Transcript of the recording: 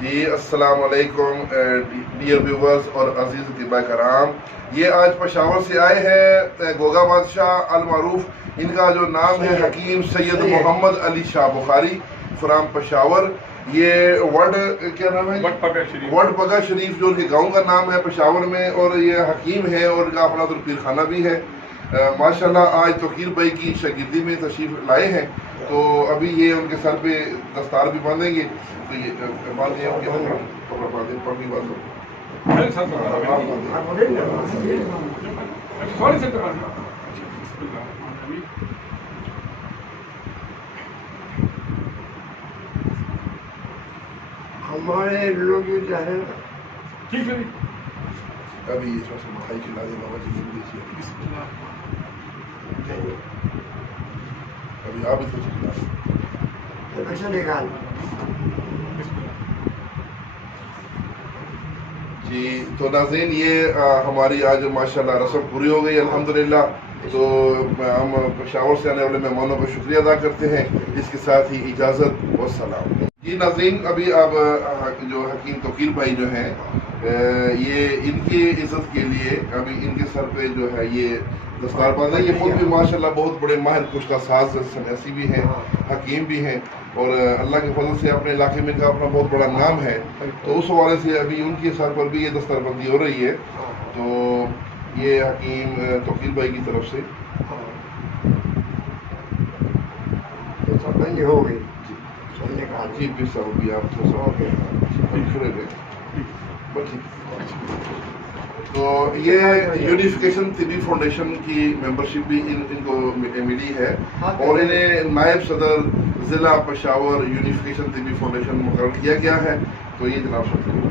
جی السلام علیکم dear viewers اور عزیز طباء کرام، یہ آج پشاور سے آئے ہیں گوگا بادشاہ المعروف، ان کا جو نام ہے حکیم سید محمد علی شاہ بخاری فرام پشاور۔ یہ کیا نام ہے؟ وڈ پگا شریف جو ان کے گاؤں کا نام ہے پشاور میں، اور یہ حکیم ہے اور ان کا اپنا پیر خانہ بھی ہے ماشاءاللہ۔ آج توقیر بھائی کی شاگردی میں تشریف لائے ہیں، تو ابھی یہ ان کے سر پہ دستار بھی باندھیں گے، تو یہ باندھیں ان کے کپڑا باندھیں پڑھنی بات ہمارے لوگ جو ہے ابھی اس میں سے مکھائی کھلا دیں بابا جی دیجیے، ابھی آپ اس سے کیسے نکال جی۔ تو ناظرین، یہ ہماری آج ماشاءاللہ رسم پوری ہو گئی الحمدللہ، تو ہم پشاور سے آنے والے مہمانوں کا شکریہ ادا کرتے ہیں، اس کے ساتھ ہی اجازت و سلام۔ جی ناظرین، ابھی اب جو حکیم توقیر بھائی جو ہیں، یہ ان کی عزت کے لیے ابھی ان کے سر پہ جو ہے یہ دستار باندھا۔ یہ خود بھی ماشاءاللہ بہت بڑے ماہر کشتہ ساز سنیسی بھی ہیں، حکیم بھی ہیں، اور اللہ کے فضل سے اپنے علاقے میں کا اپنا بہت بڑا نام ہے، تو اس حوالے سے ابھی ان کے سر پر بھی یہ دستار بندی ہو رہی ہے، تو یہ حکیم توقیر بھائی کی طرف سے بندی ہو گئی۔ جی پھر صاحب بھی آپ کھڑے رہے۔ تو یہ یونیفیکیشن طبی فاؤنڈیشن کی ممبرشپ بھی ان کو ملی ہے، اور انہیں نائب صدر ضلع پشاور یونیفیکیشن طبی فاؤنڈیشن مقرر کیا گیا ہے، تو یہ جناب شکریہ۔